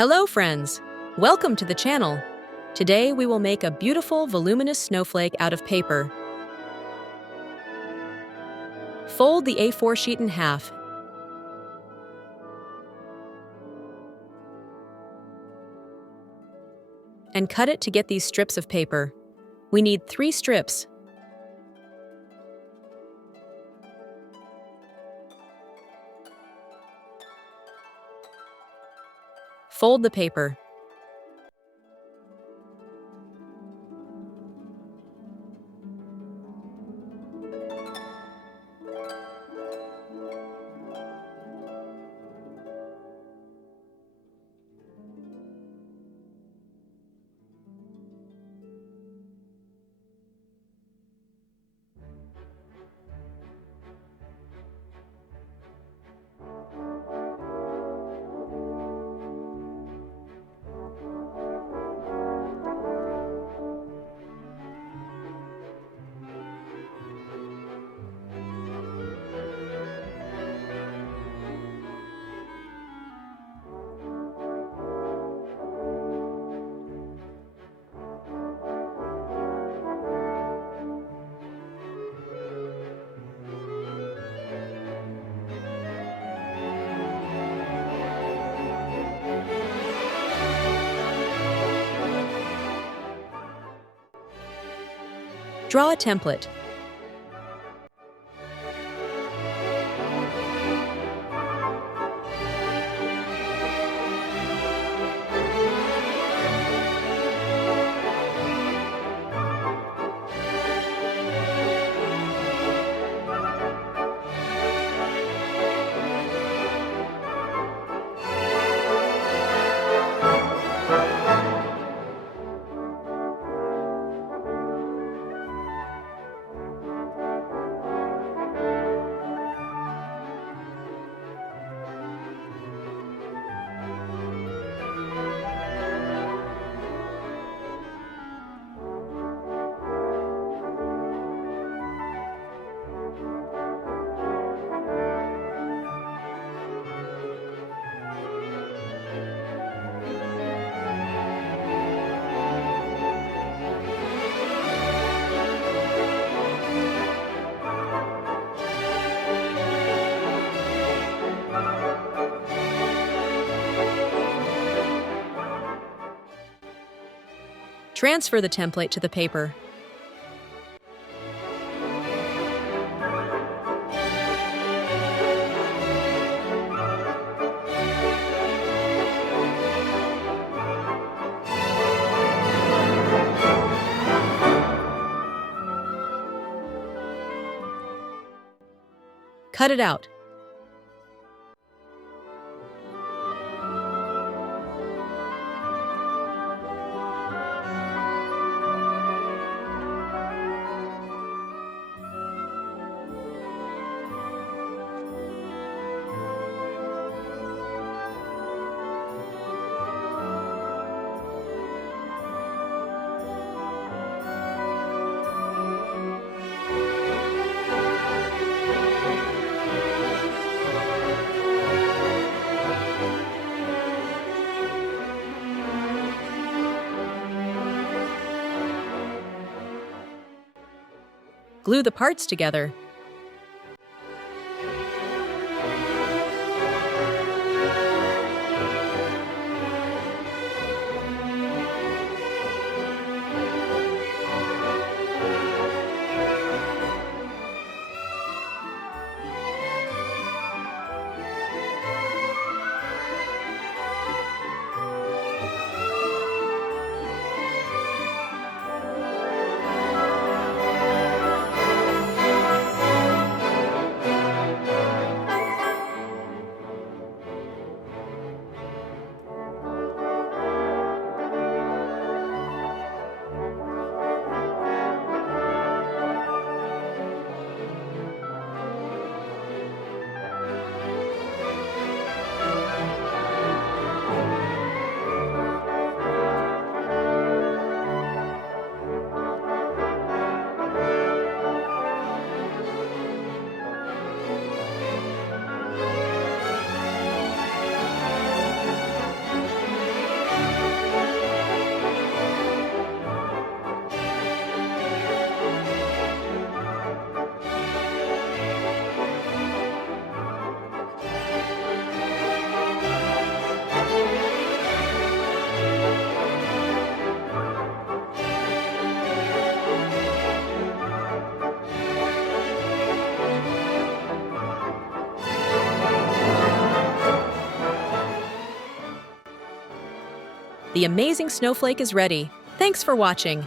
Hello friends! Welcome to the channel. Today we will make a beautiful voluminous snowflake out of paper. Fold the A4 sheet in half and cut it to get these strips of paper. We need 3 strips. Fold the paper. Draw a template. Transfer the template to the paper. Cut it out. Glue the parts together. The amazing snowflake is ready. Thanks for watching.